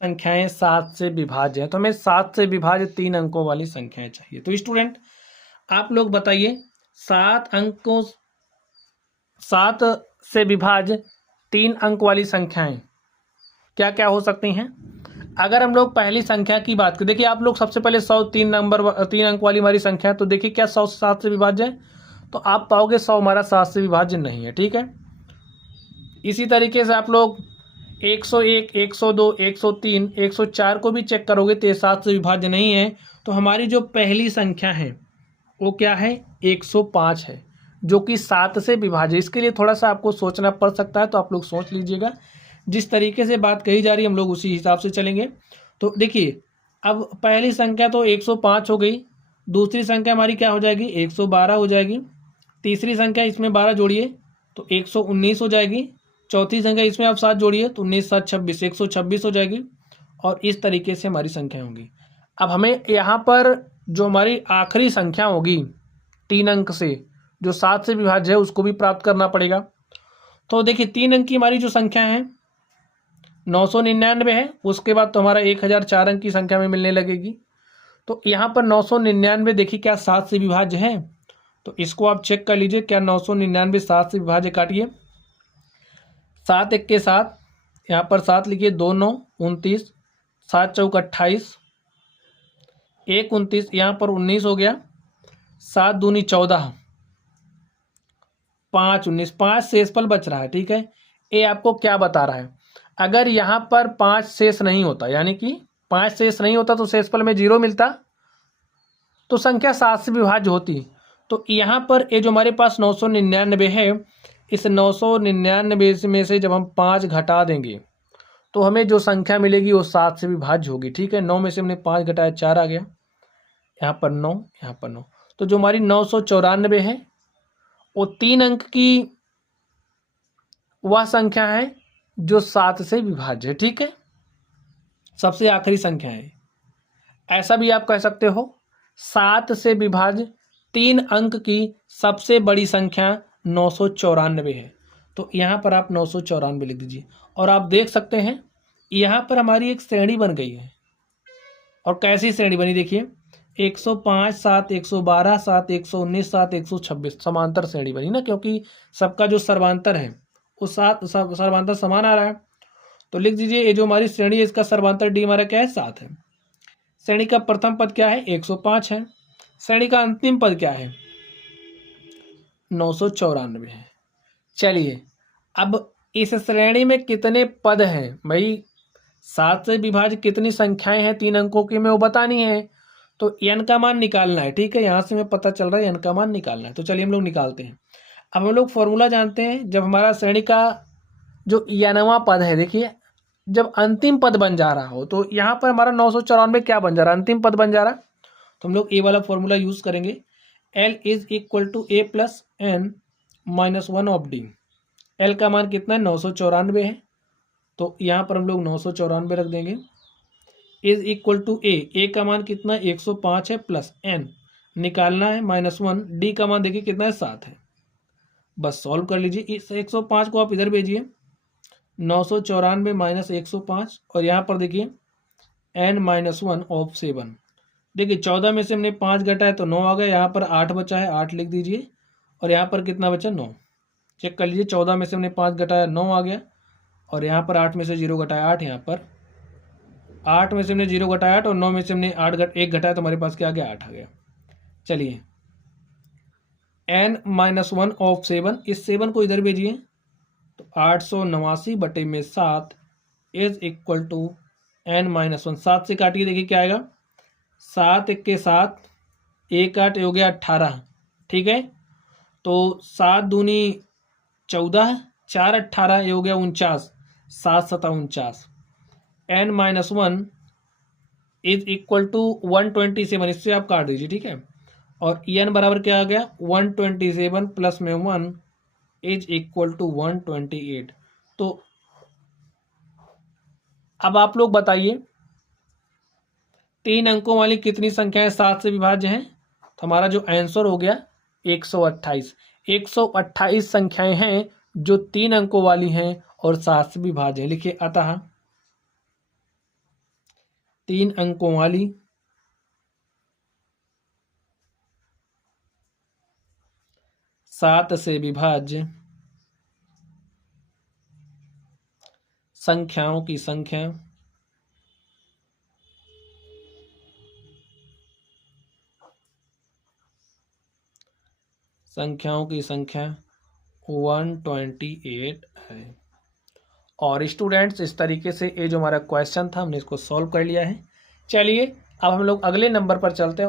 संख्याएं 7 से विभाज्य है, तो हमें 7 से विभाज्य 3 अंकों वाली संख्याएं चाहिए। तो स्टूडेंट आप लोग बताइए 7 से विभाज्य 3 अंक वाली संख्याएं क्या क्या हो सकती हैं। अगर हम लोग पहली संख्या की बात करें, देखिए आप लोग सबसे पहले 100 3 अंक वाली हमारी संख्या है, तो देखिए क्या 100 7 से विभाज्य है, तो आप पाओगे 100 हमारा 7 से विभाज्य नहीं है। ठीक है, इसी तरीके से आप लोग 101 102 103 104 को भी चेक करोगे तो ये 7 से विभाज्य नहीं है। तो हमारी जो पहली संख्या है वो क्या है, 105 है, जो कि 7 से विभाज्य। इसके लिए थोड़ा सा आपको सोचना पड़ सकता है, तो आप लोग सोच लीजिएगा। जिस तरीके से बात कही जा रही है हम लोग उसी हिसाब से चलेंगे। तो देखिए अब पहली संख्या तो 105 हो गई, दूसरी संख्या हमारी क्या हो जाएगी, 112 हो जाएगी, तीसरी संख्या इसमें 12 जोड़िए तो 119 हो जाएगी, चौथी संख्या इसमें आप 7 जोड़िए तो 19 7 26 126 हो जाएगी, और इस तरीके से हमारी संख्या होंगी। अब हमें यहाँ पर जो हमारी आखिरी संख्या होगी 3 अंक से, जो 7 से विभाज्य है, उसको भी प्राप्त करना पड़ेगा। तो देखिए 3 अंक की हमारी जो संख्या है 999 है, उसके बाद तो हमारा 1004 अंक की संख्या में मिलने लगेगी। तो यहाँ पर 999 देखिए क्या 7 से विभाज्य है, तो इसको आप चेक कर लीजिए क्या 999 7 से विभाज्य। काटिए 7 1 के 7, यहाँ पर 7 लिखिए, 2 9 29, 7 चौक 28, 1 29, यहाँ पर 19 हो गया, 7 दूनी 14, 5 19, 5 शेषफल बच रहा है। ठीक है, ये आपको क्या बता रहा है, अगर यहाँ पर 5 शेष नहीं होता, यानी कि 5 शेष नहीं होता तो शेषफल में 0 मिलता, तो संख्या 7 से विभाज्य होती। तो यहाँ पर ये जो हमारे पास 999 है, इस 999 में से जब हम 5 घटा देंगे तो हमें जो संख्या मिलेगी वो 7 से विभाज्य होगी। ठीक है, 9 में से हमने 5 घटाया 4 आ गया, यहाँ पर 9, यहाँ पर 9, तो जो हमारी 994 है वो 3 अंक की वह संख्या है जो 7 से विभाज्य है। ठीक है, सबसे आखिरी संख्या है। ऐसा भी आप कह सकते हो 7 से विभाज्य 3 अंक की सबसे बड़ी संख्या 994 है, तो यहाँ पर आप 994 लिख दीजिए। और आप देख सकते हैं यहाँ पर हमारी एक श्रेणी बन गई है, और कैसी श्रेणी बनी देखिए, 105 7 112 7 119 7 126 समांतर श्रेणी बनी ना, क्योंकि सबका जो सर्वांतर है वो सर्वांतर समान आ रहा है। तो लिख दीजिए ये जो हमारी श्रेणी है इसका सर्वांतर डी हमारा क्या है, 7 है। श्रेणी का प्रथम पद क्या है, 105 है। श्रेणी का अंतिम पद क्या है, 994 है। चलिए अब इस श्रेणी में कितने पद हैं भाई, 7 से विभाज्य कितनी संख्याएं हैं 3 अंकों की, में वो बतानी है, तो n का मान निकालना है। ठीक है, यहाँ से हमें पता चल रहा है n का मान निकालना है, तो चलिए हम लोग निकालते हैं। अब हम लोग फॉर्मूला जानते हैं, जब हमारा श्रेणी का जो nवां पद है, देखिए जब अंतिम पद बन जा रहा हो, तो यहाँ पर हमारा 994 क्या बन जा रहा है, अंतिम पद बन जा रहा है, तो हम लोग ए वाला फॉर्मूला यूज करेंगे, L is equal to A plus N minus 1 of D. L का मान कितना है, 994 है, तो यहाँ पर हम लोग 994 रख देंगे, इज इक्वल टू ए का मान कितना है, 105 है, प्लस एन निकालना है -1, डी का मान देखिए कितना है, 7 है। बस सॉल्व कर लीजिए, इस 105 को आप इधर भेजिए, 994 माइनस 105, और यहाँ पर देखिए n-1 ऑफ 7। देखिए 14 में से हमने 5 घटाया तो 9 आ गया, यहाँ पर 8 बचा है, 8 लिख दीजिए, और यहाँ पर कितना बचा, 9। चेक कर लीजिए, 14 में से हमने 5 घटाया 9 आ गया, और यहाँ पर 8 में से 0 घटाया 8, यहाँ पर 8 में से हमने 0 घटाया 8, और 9 में से हमने 1 घटाया तो हमारे पास क्या आ गया, 8 आ गया। चलिए n-1 ऑफ 7, इस 7 को इधर भेजिए, तो 889/7 इज इक्वल टू n-1। 7 से काटिए, देखिए क्या आएगा, 7 1 के 7, 1 8 हो गया 18। ठीक है, तो 7 दूनी 14, 4 18 ये हो गया 49, 7 7 49। n-1 इज इक्वल टू 127, इससे आप काट दीजिए। ठीक है, और n बराबर क्या आ गया, 127 प्लस में 1 इज इक्वल टू 128। तो अब आप लोग बताइए 3 अंकों वाली कितनी संख्याएं 7 से विभाज्य हैं, तो हमारा जो आंसर हो गया 128। 128 संख्याएं हैं जो 3 अंकों वाली हैं और 7 से विभाज्य है। लिखिए अतः 3 अंकों वाली सात से विभाज्य संख्याओं की संख्या संख्याओं की संख्या 128 है। और स्टूडेंट्स इस तरीके से ये जो हमारा क्वेश्चन था हमने इसको सॉल्व कर लिया है। चलिए अब हम लोग अगले नंबर पर चलते हैं।